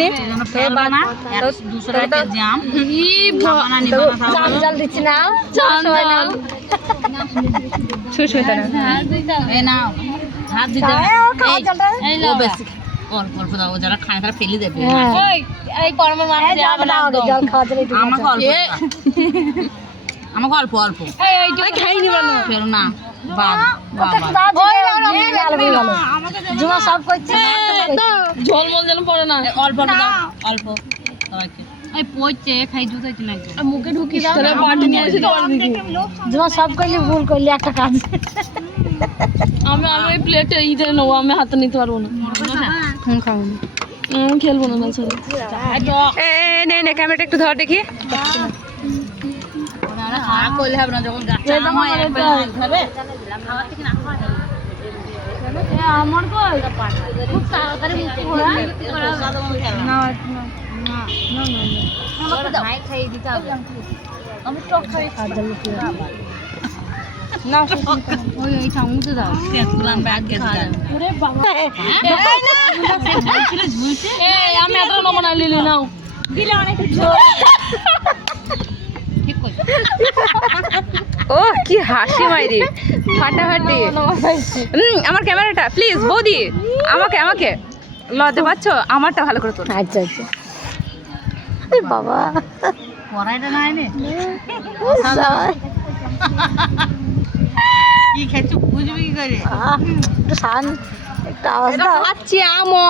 নে। না কেজি আম খাব না নিবো না খাব না। জল দিচ্ছি না। শুয়ে শুয়ে তারা এই নাও। হাত দিতে হবে। হ্যাঁ, ও খাওয়ার এই, জলটা। এই ও বেশি। অল্প অল্প দাও। যারা খায় তারা ফেলে দেবে। এই কর্মের মাঠে জল দাও আগে, জল খাওয়া একটু আমাকে অল্প আমাকে অল্প। অল্প খাইনি বানো। ফেরো না। দিলে ভালো জুমা সব করছে। ঝলমল যেন পড়ে না। অল্প অল্প সবাইকে। আমি হাতে নিতে পারব না। খেলব না এ নে নে ক্যামেরাটা একটু ধর দেখি। খাওয়া। করলে হবে না যখন হয় আমার খুব তাড়াতাড়ি মুক্তি করা না না বাবা এই আমি এত নমন লিলি নাও ঠিক ও কি হাসি মাইরি। ফাটাফাটি। হুম, আমার ক্যামেরাটা প্লিজ বৌদি আমাকে আমাকে। লতে পাচ্ছ? আমারটা ভালো করে তোল। আচ্ছা আচ্ছা। বাবা। কড়াইটা নাই নে? কি খেয়েছো? বুঝবি কি করে? একটু শান একটু আওয়াজ দাও। খাচ্ছি আমো